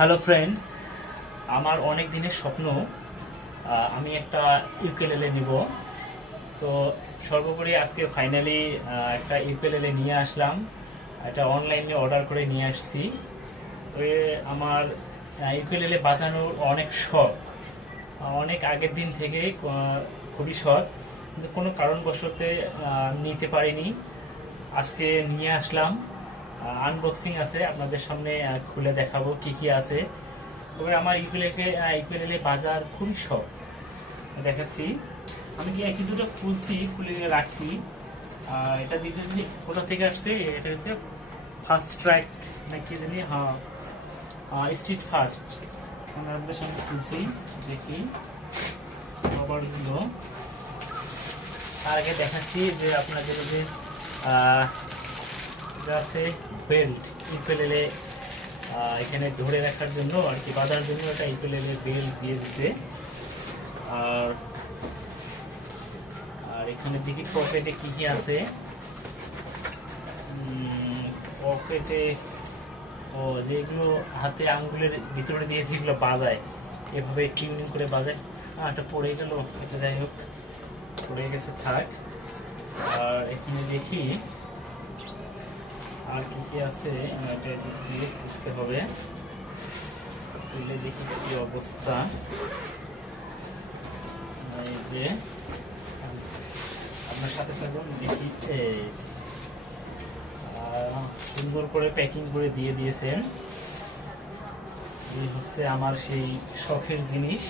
Hello friend, আমার অনেক দিনের স্বপ্ন আমি একটা ইউকেলেলে নিব। তো সর্বোপরি আজকে ফাইনালি একটা ইউকেলেলে নিয়ে আসলাম। এটা অনলাইনে অর্ডার করে নিয়ে আসছি। তো আমার ইউকেলেলে বাজানোর অনেক শখ, অনেক আগের দিন থেকে খুবই শখ, কিন্তু কোনো কারণবশত নিতে পারিনি। আজকে নিয়ে আসলাম, আনবক্সিং আছে, আপনাদের সামনে খুলে দেখাবো কি কি আছে। তবে আমার ইকুয়েলেলে বাজার খুবই শখ, দেখাচ্ছি। আমি কি কিছুটা খুলে রাখছি। এটা দিতে কোথা থেকে আসছে, এটা হচ্ছে ফার্স্ট ট্র্যাক নাকি জানি, হ্যাঁ স্ট্রিট ফার্স্ট। আমি আপনাদের সামনে খুলছি, দেখি খবরগুলো। তার আগে দেখাচ্ছি যে আপনাদের যে আছে বেল্ট, ইকুয়েলেলে এখানে ধরে রাখার জন্য আর কি, বাঁধার জন্য একটা ইকুয়েলেলে বেল্ট দিয়ে দিচ্ছে। আর আর এখানে দেখি পকেটে কি কি আছে। পকেটে যেগুলো হাতে আঙ্গুলের ভিতরে দিয়েছি, এগুলো বাজায়, এভাবে টিউনিং করে বাজায়। এটা পড়ে গেল, আচ্ছা যাই হোক, পড়ে গেছে, থাক। আর এখানে দেখি আর কি কি আছে, এটা দিয়ে বুঝতে হবে। তুলে দেখি কি অবস্থা। এই যে আপনার সাথে থাকুন, দেখি। সুন্দর করে প্যাকিং করে দিয়ে দিয়েছেন। এই হচ্ছে আমার সেই শখের জিনিস।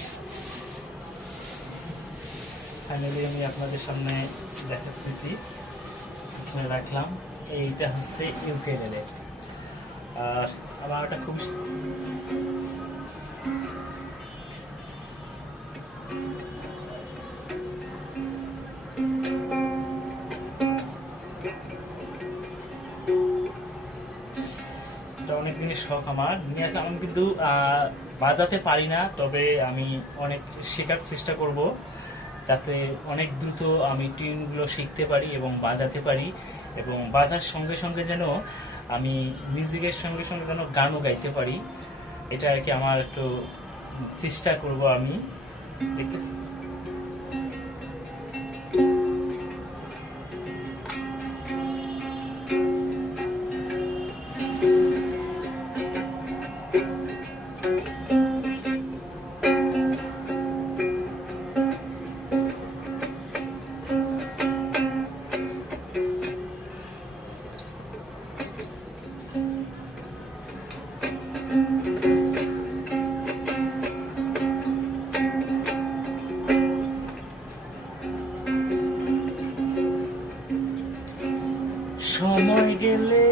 ফাইনালি আমি আপনাদের সামনে দেখাচ্ছি, রাখলাম। এইটা হচ্ছে ইউকেলেলে। আর আমার একটা খুব অনেক দিনের শখ আমার নিয়ে আসলে। আমি কিন্তু বাজাতে পারি না, তবে আমি অনেক শেখার চেষ্টা করব, যাতে অনেক দ্রুত আমি টিউনগুলো শিখতে পারি এবং বাজাতে পারি, এবং বাজার সঙ্গে সঙ্গে যেন আমি মিউজিকের সঙ্গে সঙ্গে যেন গানও গাইতে পারি। এটা আর কি আমার একটু চেষ্টা করব আমি দেখতে। সময় গেলে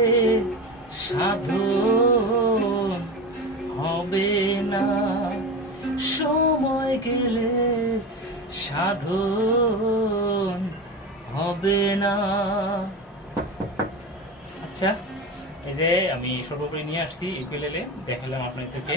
সাধন হবে না, সময় গেলে সাধন হবে না। আচ্ছা, এই যে আমি সর্বোপরি নিয়ে আসছি ইকুয়েলেলে, দেখালাম আপনাদেরকে।